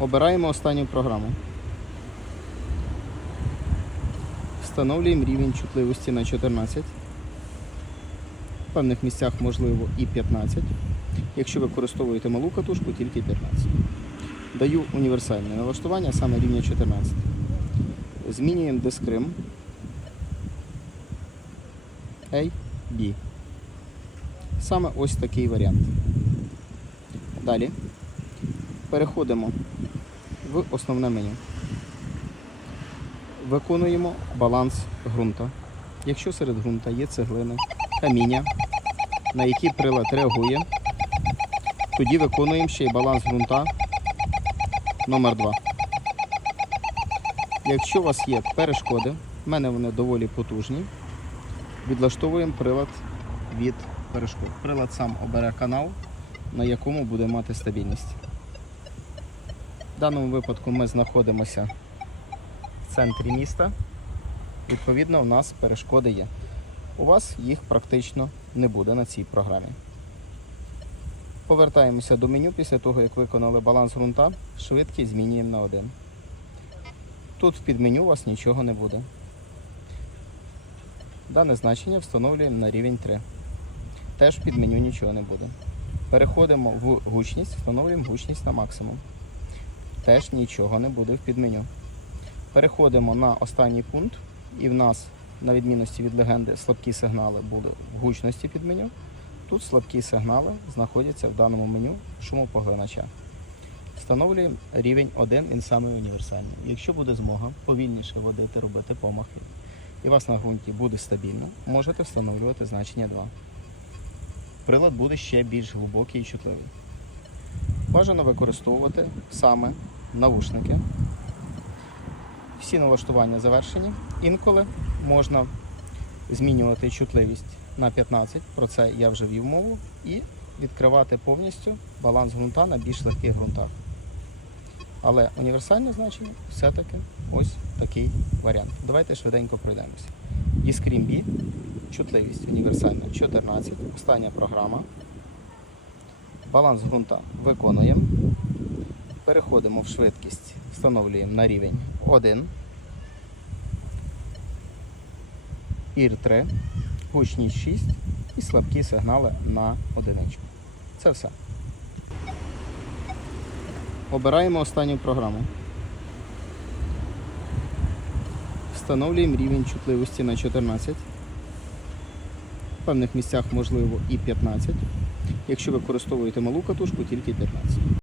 Обираємо останню програму. Встановлюємо рівень чутливості на 14. В певних місцях можливо і 15. Якщо використовуєте малу катушку, тільки 15. Даю універсальне налаштування саме рівня 14. Змінюємо дискрим A, B. Саме ось такий варіант. Далі переходимо в основне меню. Виконуємо баланс ґрунта. Якщо серед ґрунта є цеглини, каміння, на які прилад реагує, тоді виконуємо ще й баланс ґрунта номер 2 Якщо у вас є перешкоди, в мене вони доволі потужні, відлаштовуємо прилад від перешкод. Прилад сам обере канал, на якому буде мати стабільність. В даному випадку ми знаходимося в центрі міста. Відповідно, у нас перешкоди є. У вас їх практично не буде на цій програмі. Повертаємося до меню після того, як виконали баланс ґрунта, швидкість змінюємо на 1. Тут в підменю у вас нічого не буде. Дане значення встановлюємо на рівень 3. Теж в підменю нічого не буде. Переходимо в гучність, встановлюємо гучність на максимум. Теж нічого не буде в підменю. Переходимо на останній пункт, і в нас, на відмінності від легенди, слабкі сигнали були в гучності під меню. Тут слабкі сигнали знаходяться в даному меню шумопоглинача. Встановлюємо рівень 1, він самий універсальний. Якщо буде змога повільніше водити, робити помахи, і вас на ґрунті буде стабільно, можете встановлювати значення 2. Прилад буде ще більш глибокий і чутливий. Бажано використовувати саме навушники. Всі налаштування завершені. Інколи можна змінювати чутливість на 15, про це я вже вів мову, і відкривати повністю баланс ґрунта на більш легких ґрунтах. Але універсальне значення все-таки ось такий варіант. Давайте швиденько пройдемося. B, чутливість універсальна 14, остання програма. Баланс ґрунта виконуємо. Переходимо в швидкість, встановлюємо на рівень 1. ір 3, гучність 6 і слабкі сигнали на одиничку. Це все. Обираємо останню програму. Встановлюємо рівень чутливості на 14. В певних місцях можливо і 15. Якщо використовуєте малу катушку, тільки 15.